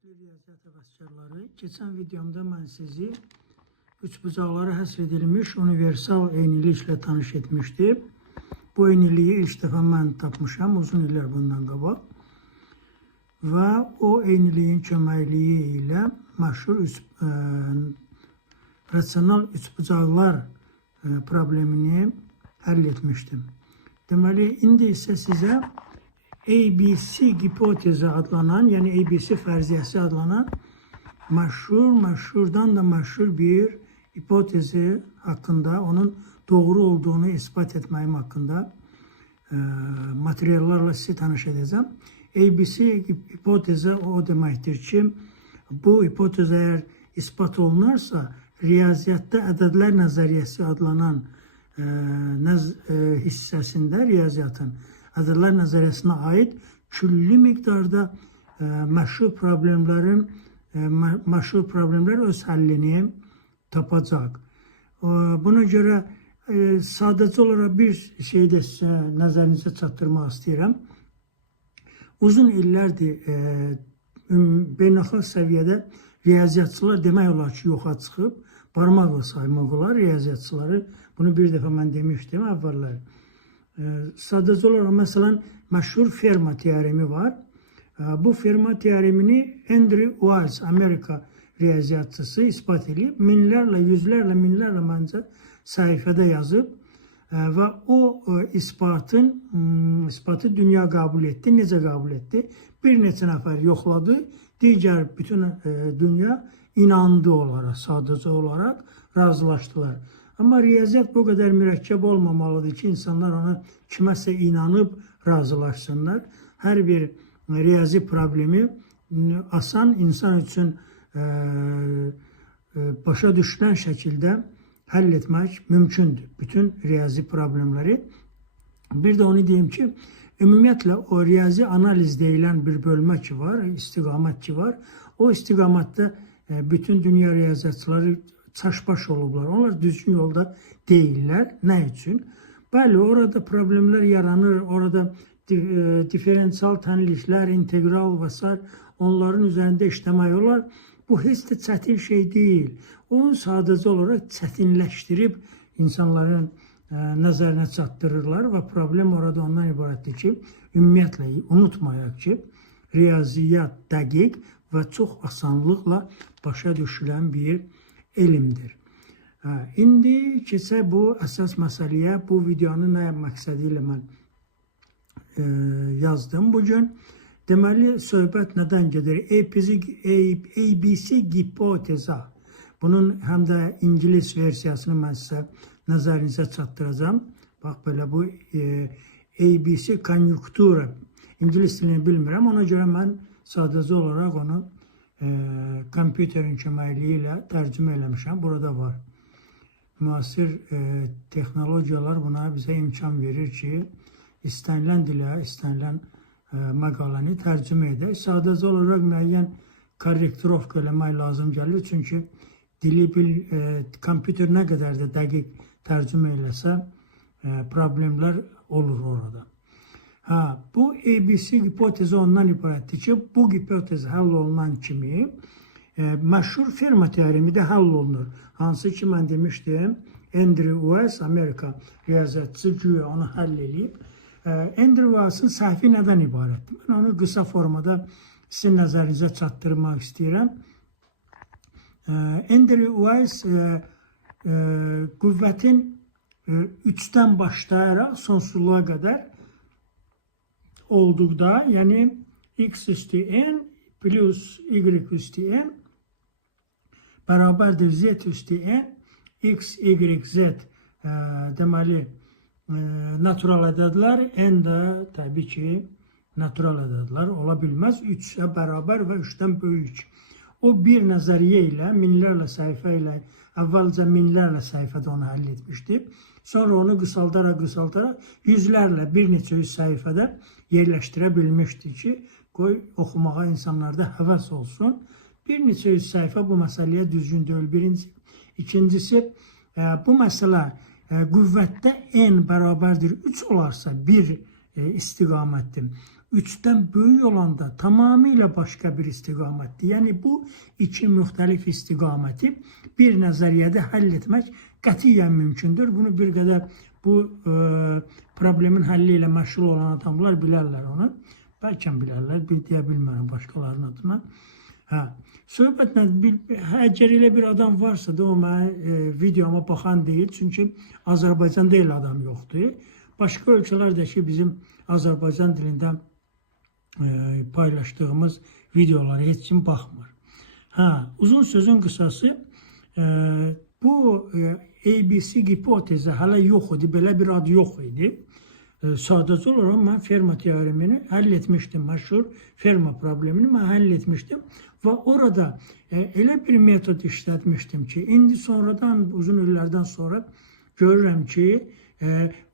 Hörmətli riyaziyyat həvəskarları, keçən videomda mən sizi üçbucaqlara həsr edilmiş universal eyniliklə tanış etmişdim. Bu eyniliyi ilk dəfə mən tapmışam uzun illər bundan qabaq. Və o eyniliyin köməkliyi ilə məşhur rasional üçbucaqlar problemini həll etmişdim. Deməli, indi isə sizə ABC hipotezi adlanan, yani ABC fərziyəsi adlanan məşhurdan da məşhur bir hipotezi hakkında, onun doğru olduğunu ispat etməyim hakkında materyallarla sizi tanış edeceğim. ABC hipotezi o deməkdir ki, bu hipotez eğer ispat olunarsa, riyaziyyatda ədədlər nəzəriyyəsi adlanan hissəsində riyaziyyatın ədədlər nəzəriyyəsinə aid külli miqdarda məşhur problemlər öz həllini tapacaq. Buna görə sadəcə olaraq bir şey də sizə nəzərinizə çatdırmaq istəyirəm. Uzun illərdir beynəlxalq səviyyədə riyaziyyatçılar demək olar ki, yoxa çıxıb, barmaqla saymaq olar riyaziyyatçıları. Bunu bir dəfə mən demişdim əvvəllər. Sadəcə olaraq, məsələn, məşhur Fermat teoremi var. Bu Fermat teoremini Andrew Wiles, Amerika riyaziyyatçısı ispat edib. Minlərlə, yüzlərlə, minlərlə məncə səhifədə yazıb. Və o ispatı dünya qəbul etdi. Necə qəbul etdi? Bir neçə nəfər yoxladı. Digər bütün dünya inandı onlara, sadəcə olaraq razılaşdılar. Amma riyaziyyat bu qədər mürəkkəb olmamalıdır ki, insanlar ona kiməsə inanıb razılaşsınlar. Hər bir riyazi problemi asan insan üçün başa düşülən şəkildə həll etmək mümkündür. Bütün riyazi problemləri. Bir də onu deyim ki, ümumiyyətlə o riyazi analiz deyilən bir bölmə ki var, istiqamət ki var. O istiqamətdə bütün dünya riyaziyyatçıları çaşbaş olublar. Onlar düzgün yolda değiller. Ne için? Bəli, orada problemler yaranır. Orada diferensiyal tənliklər, integral və s. onların üzerinde işləmək olar. Bu heç də çətin şey değil. Onu sadəcə olaraq çətinləşdirib insanların nəzərinə çatdırırlar və problem orada ondan ibarətdir ki, ümumiyyətlə unutmayaq ki, riyaziyyat dəqiq və çox asanlıqla başa düşülən bir elmdir. İndi keçək bu əsas məsələyə, bu videonun nə məqsədi ilə mən yazdım bugün. Deməli, söhbət nədən gedir? ABC hipoteza. Bunun həm də İngilis versiyasını mən sizə nəzərinizə çatdıracağım. Bax, belə bu ABC konjunktura. İngilis dilini bilmirəm, ona görə mən sadəcə olaraq onu kompüterin köməkliyi ilə tərcümə eləmişəm. Burada var. Müasir texnologiyalar buna bizə imkan verir ki, istənilən dilə, istənilən məqaləni tərcümə edək. Sadəcə olaraq müəyyən korrektirovka eləmək lazım gəlir. Çünki dili kompüter nə qədər də dəqiq tərcümə eləsə, problemlər olur orada. Bu ABC hipotezi ondan ibarətdir ki, bu hipotez həll olunan kimi məşhur Fermat teoremi də həll olunur. Hansı ki, mən demişdim, Andrew Wiles, Amerika riyaziyyatçısı güya onu həll edib. Andrew Wiles'ın səhvi nədən ibarətdir? Mən onu qısa formada sizin nəzərinizə çatdırmaq istəyirəm. Andrew Wiles qüvvətin 3'dən başlayaraq sonsuzluğa qədər olduqda, yəni x üstü n plus y üstü n bərabərdir z üstü n, x, y, z deməli natural ədədlər, n də təbii ki natural ədədlər ola bilməz. 3'ə bərabər və 3'dən böyük. O bir nəzəriyyə ilə, minlərlə səhifə ilə, əvvəlcə minlərlə səhifədə onu həll etmişdi. Sonra onu qısaldaraq yüzlərlə, bir neçə yüz səhifədə yerləşdirə bilmişdi ki, qoy oxumağa insanlarda həvəs olsun. Bir neçə yüz səhifə bu məsələyə düzgün deyil. Birincisi. İkincisi, bu məsələ qüvvətdə n bərabərdir 3 olarsa bir istiqamətdir. 3'dən böyük olanda tamamilə başqa bir istiqamətdir. Yəni bu iki müxtəlif istiqaməti bir nəzəriyyədə həll etmək qətiyyən mümkündür. Bunu bir qədər bu problemin həlli ilə məşğul olan adamlar bilərlər onu. Bəlkə bilərlər, deyə bilmərəm başqalarının adına. Söhbətlə, əgər elə bir adam varsa da o mənə videoma baxan deyil. Çünki Azərbaycanda elə adam yoxdur. Başqa ölkələrdəki bizim Azərbaycan dilində paylaşdığımız videolara heç kim baxmır. Uzun sözün qısası, bu ABC hipotezi hələ yox idi, belə bir ad yox idi. Sadəcə olaraq mən ferma teoremini həll etmişdim, məşhur ferma problemini mən həll etmişdim və orada elə bir metod işlətmişdim ki, indi sonradan, uzun illərdən sonra görürəm ki,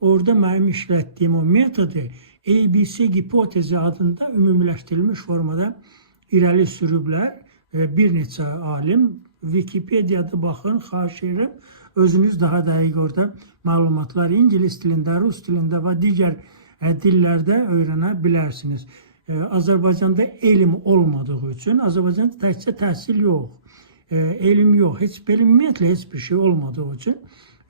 orada mənim işlətdiyim o metodu ABC hipotezi adında ümumiləşdirilmiş formada irəli sürüblər. Bir neçə alim, Wikipediyada baxın, xahiş edirəm, özünüz daha dəqiq orada məlumatlar ingilis dilində, rus dilində və digər dillərdə öyrənə bilərsiniz. Azərbaycanda elm olmadığı üçün, Azərbaycanda təkcə təhsil yox, elm yox, ümumiyyətlə heç bir şey olmadığı üçün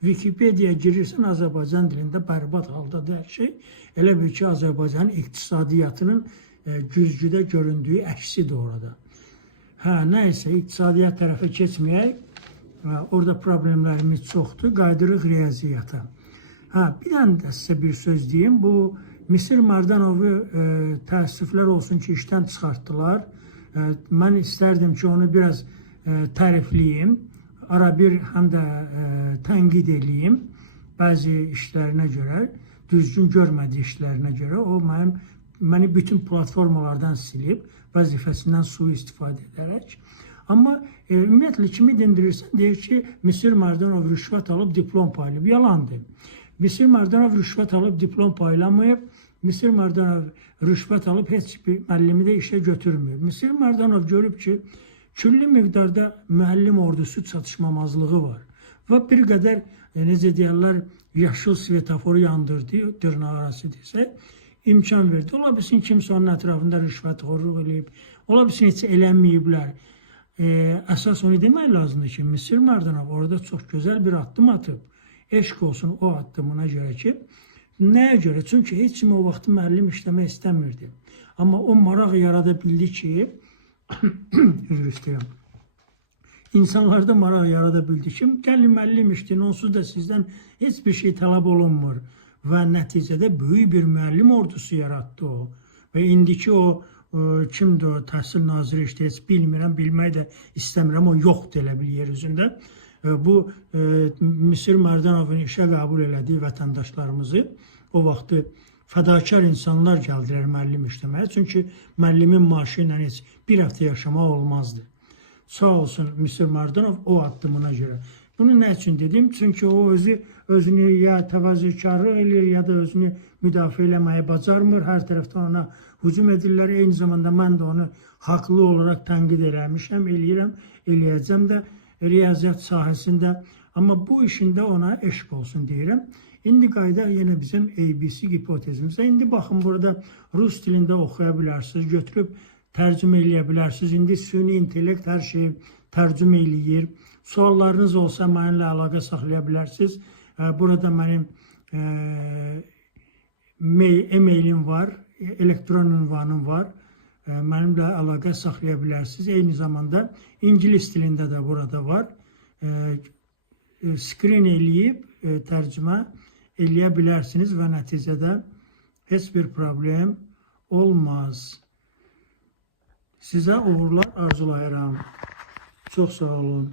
Wikipediya girirsən, Azərbaycan dilində bərbad haldadır hər şey. Elə bil ki, Azərbaycanın iqtisadiyyatının güzgüdə göründüyü əksidir orada. Nəysə, iqtisadiyyat tərəfi keçməyək, orada problemlərimiz çoxdur, qaydırıq riyaziyyata. Bir dənə də sizə bir söz deyim, bu Misir Mardanovu təəssüflər olsun ki, işdən çıxartdılar. Mən istərdim ki, onu biraz tərifləyim, ara bir həm də tənqid eləyim bəzi işlərinə görə, düzgün görmədiyi işlərinə görə. O məni bütün platformalardan silib, vəzifəsindən sui-istifadə edərək. Amma ümumiyyətlə kimi dindirirsən, deyir ki, Misir Mardanov rüşvət alıb diplom paylayıb. Yalandır. Misir Mardanov rüşvət alıb diplom paylamayıb. Misir Mardanov rüşvət alıb heç bir müəllimi də işə götürməyib. Misir Mardanov görüb ki, külli miqdarda müəllim ordusu çatışmamazlığı var. Və bir qədər, necə deyərlər, yaşıl svetoforu yandırdı, dırnaq arası desək, imkan verdi. Ola bilsin kimsə onun ətrafında rüşvətxorluq eləyib, ola bilsin heç eləməyiblər. Əsas onu demək lazımdır ki, Misir Mardanov orada çox gözəl bir addım atıb. Eşq olsun o addımına görə ki, nəyə görə? Çünki heç kim o vaxtı müəllim işləmək istəmirdi. Amma o maraq yarada bildi ki, üzr istəyirəm, insanlarda maraq yarada bildi ki, gəlin müəllim işləyin, onsuz da sizdən heç bir şey tələb olunmur. Və nəticədə böyük bir müəllim ordusu yaratdı o. Və indiki o, kimdir o, təhsil naziri işte, heç bilmirəm, bilmək də istəmirəm, o yoxdur elə bir yer üzündə. Bu, Misir Mardanovun işə qəbul elədiyi vətəndaşlarımızı o vaxtı fədakar insanlar gəldilər müəllim işləməyə. Çünki müəllimin maaşı ilə heç bir həftə yaşamaq olmazdı. Sağ olsun Misir Mardanov o addımına görə. Bunu nə üçün dedim? Çünki o özünü ya təvazökarlıq eləyir, ya da özünü müdafiə eləməyi bacarmır. Hər tərəfdən ona hücum edirlər. Eyni zamanda mən də onu haqlı olaraq tənqid eləmişəm, eləyirəm, eləyəcəm də riyaziyyat sahəsində. Amma bu işində ona eşq olsun deyirəm. İndi qayıdaq yenə bizim ABC hipotezimizə. İndi baxın, burada rus dilində oxuya bilərsiniz, götürüb tərcümə eləyə bilərsiniz. İndi süni intellekt hər şeyi tərcümə eləyir. Suallarınız olsa mənimlə əlaqə saxlaya bilərsiniz. Burada mənim e-mailim var, elektron ünvanım var. Mənimlə əlaqə saxlaya bilərsiniz. Eyni zamanda ingilis dilində də burada var. Screen eləyib tərcümə eləyə bilərsiniz və nəticədə heç bir problem olmaz. Sizə uğurlar arzulayıram. Çox sağ olun.